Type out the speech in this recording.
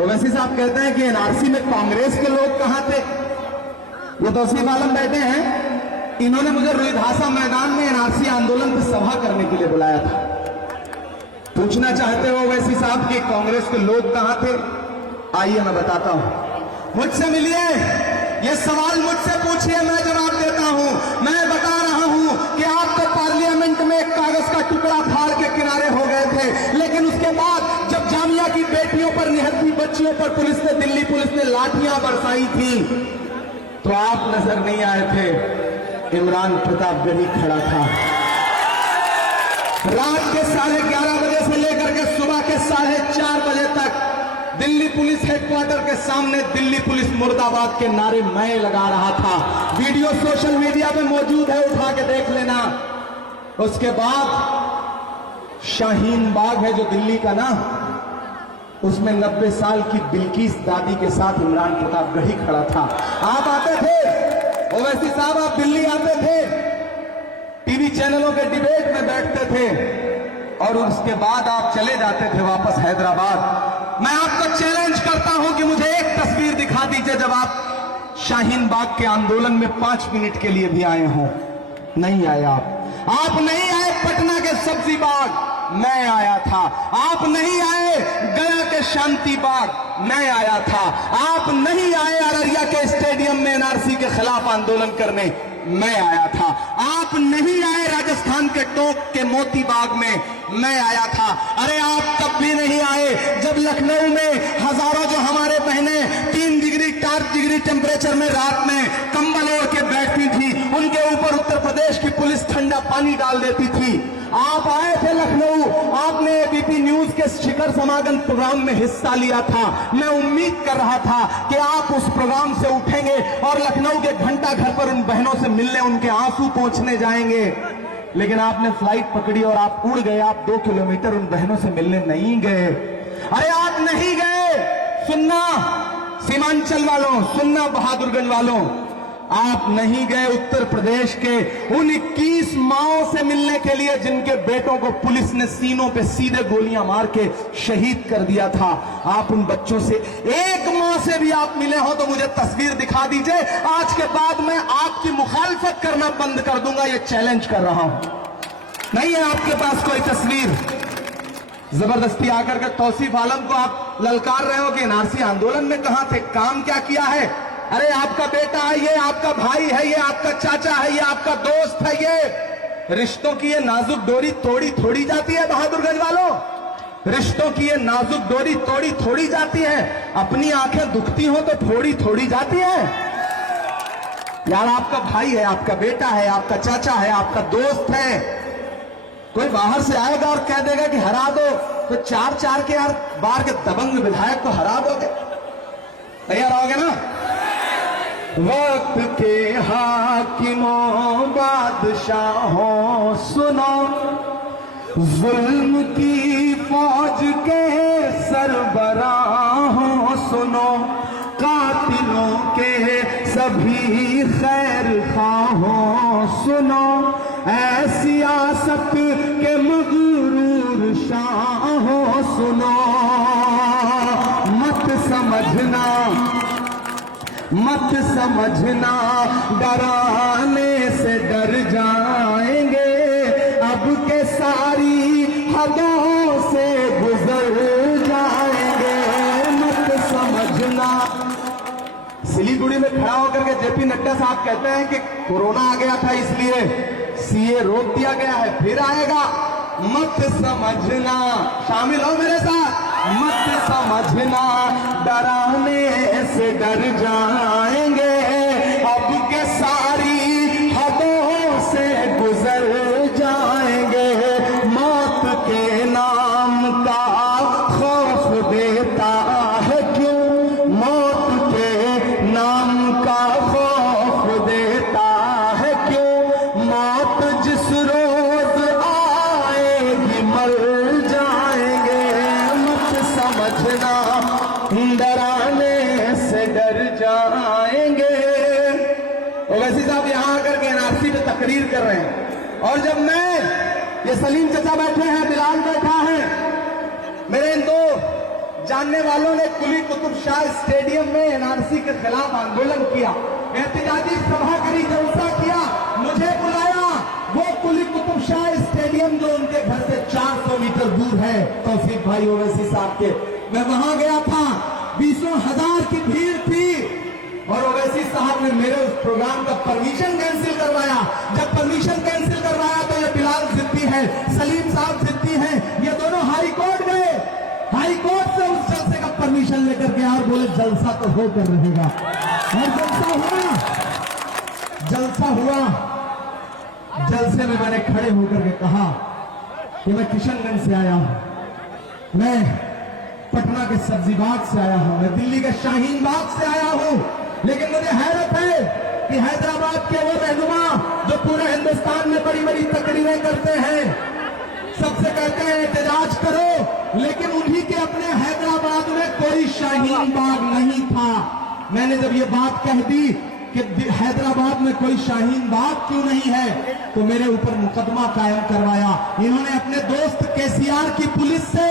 ओवैसी साहब कहते हैं कि एनआरसी में कांग्रेस के लोग कहां थे। ये तौसीफ आलम बैठे हैं, इन्होंने मुझे रुईधासा मैदान में एनआरसी आंदोलन पर सभा करने के लिए बुलाया था। पूछना चाहते हो ओवैसी साहब कि कांग्रेस के लोग कहां थे? आइए मैं बताता हूं। मुझसे मिलिए, ये सवाल मुझसे पूछिए, मैं जवाब देता हूं। मैं बता रहा हूं कि आप तो पार्लियामेंट में एक कागज का टुकड़ा फाड़ के किनारे हो गए थे, लेकिन उसके बाद जब जामिया की बेटियों पर, निहत्थी बच्चियों पर दिल्ली पुलिस ने लाठियां बरसाई थी, तो आप नजर नहीं आए थे। इमरान प्रतापगढ़ी खड़ा था। रात के 11:30 बजे से लेकर के सुबह के 4:30 बजे तक दिल्ली पुलिस हेडक्वार्टर के सामने दिल्ली पुलिस मुर्दाबाद के नारे मैं लगा रहा था। वीडियो सोशल मीडिया पे मौजूद है, उठा के देख लेना। उसके बाद शाहीन बाग है जो दिल्ली का ना, उसमें 90 साल की बिल्किस दादी के साथ इमरान प्रतापगढ़ी खड़ा था। आप आते थे ओवैसी साहब, आप दिल्ली आते थे, टीवी चैनलों के डिबेट में बैठते थे और उसके बाद आप चले जाते थे वापस हैदराबाद। मैं आपको चैलेंज करता हूं कि मुझे एक तस्वीर दिखा दीजिए जब आप शाहीन बाग के आंदोलन में 5 मिनट के लिए भी आए हो। नहीं आए आप नहीं आए पटना के सब्जी बाग, मैं आया था। आप नहीं आए गया के शांति बाग, मैं आया था। आप नहीं आए अररिया के स्टेडियम में एनआरसी के खिलाफ आंदोलन करने, मैं आया था। आप नहीं आए राजस्थान के टोंक के मोती बाग में, मैं आया था। अरे आप तब भी नहीं आए जब लखनऊ में हजारों जो हमारे बहनें 3 डिग्री 4 डिग्री टेम्परेचर में रात में कंबल ओढ़ के बैठती थी, उनके ऊपर उत्तर प्रदेश की पुलिस ठंडा पानी डाल देती थी। आप आए थे लखनऊ, आपने एबीपी न्यूज के शिखर समागम प्रोग्राम में हिस्सा लिया था। मैं उम्मीद कर रहा था कि आप उस प्रोग्राम से उठेंगे और लखनऊ के घंटा घर पर उन बहनों से मिलने, उनके आंसू पोंछने जाएंगे, लेकिन आपने फ्लाइट पकड़ी और आप उड़ गए। आप 2 किलोमीटर उन बहनों से मिलने नहीं गए। अरे आप नहीं गए। सुनना सीमांचल वालों, सुनना बहादुरगंज वालों, आप नहीं गए उत्तर प्रदेश के उन 21 माओं से मिलने के लिए जिनके बेटों को पुलिस ने सीनों पे सीधे गोलियां मार के शहीद कर दिया था। आप उन बच्चों से एक मां से भी आप मिले हो तो मुझे तस्वीर दिखा दीजिए। आज के बाद मैं आपकी मुखालफत करना बंद कर दूंगा, ये चैलेंज कर रहा हूं। नहीं है आपके पास कोई तस्वीर? जबरदस्ती आकर के तौसीफ आलम को आप ललकार रहे हो कि एनआरसी आंदोलन में कहां थे, काम क्या किया है। अरे आपका बेटा है ये, आपका भाई है ये, आपका चाचा है ये, आपका दोस्त है ये। रिश्तों की ये नाजुक डोरी तोड़ी थोड़ी जाती है बहादुरगंज वालों। रिश्तों की ये नाजुक डोरी तोड़ी थोड़ी जाती है। अपनी आंखें दुखती हो तो फोड़ी थोड़ी जाती है। यार आपका भाई है, आपका बेटा है, आपका चाचा है, आपका दोस्त है। कोई बाहर से आएगा और कह देगा कि हरा दो, तो 4-4 के यार बार के दबंग विधायक को हरा दोगे? तैयार आओगे ना? वक्त के हाकिमों बादशाहों सुनो, जुल्म की फौज के सरबराहों सुनो, कातिलों के सभी खैर खाहों सुनो, ऐ सियासत के मगरूर शाहों सुनो। मत समझना डराने से डर जाएंगे, अब के सारी हदों से गुजर जाएंगे। मत समझना। सिलीगुड़ी में खड़ा होकर के जेपी नड्डा साहब कहते हैं कि कोरोना आ गया था इसलिए सीए रोक दिया गया है, फिर आएगा। मत समझना, शामिल हो मेरे साथ। मत समझना डराने से डर जाएंगे, अब के सारी हदों से गुजर जाएंगे। मौत के नाम का खौफ देता है क्यों, मौत के नाम का खौफ देता है क्यों, मौत जिस रोज आएगी मर जाएंगे। मत समझना डराने से डर जाएंगे। ओवैसी साहब यहां आकर के एनआरसी पे तकरीर कर रहे हैं, और जब मैं, ये सलीम चचा बैठे हैं, बिलाल बैठा है, मेरे इन 2 जानने वालों ने कुली कुतुब शाह स्टेडियम में एनआरसी के खिलाफ आंदोलन किया, एहतजाजी सभा करी, जलसा किया, मुझे बुलाया। वो कुली कुतुब शाह स्टेडियम जो उनके घर से 400 मीटर दूर है तौसीफ भाई ओवैसी साहब के, मैं वहां गया था। 20,000 की भीड़ थी और ओवैसी साहब ने मेरे उस प्रोग्राम का परमिशन कैंसिल करवाया। जब परमिशन कैंसिल करवाया तो ये बिलाल सिद्दी है, सलीम साहब सिद्दी है, ये दोनों हाई कोर्ट गए, हाई कोर्ट से उस जलसे का परमिशन लेकर के और बोले जलसा तो होकर रहेगा। और जलसा हुआ, जलसा हुआ। जलसे में मैंने खड़े होकर के कहा कि मैं किशनगंज से आया हूं, मैं पटना के सब्जी बाग से आया हूं, मैं दिल्ली के शाहीन बाग से आया हूं, लेकिन मुझे हैरत है कि हैदराबाद के वो रहनुमा जो पूरे हिंदुस्तान में बड़ी बड़ी तकरीरें करते हैं, सबसे कहते हैं एहतजाज करो, लेकिन उन्हीं के अपने हैदराबाद में कोई शाहीन बाग नहीं था। मैंने जब ये बात कह दी कि हैदराबाद में कोई शाहीन बाग क्यों नहीं है, तो मेरे ऊपर मुकदमा कायम करवाया। इन्होंने अपने दोस्त केसीआर की पुलिस से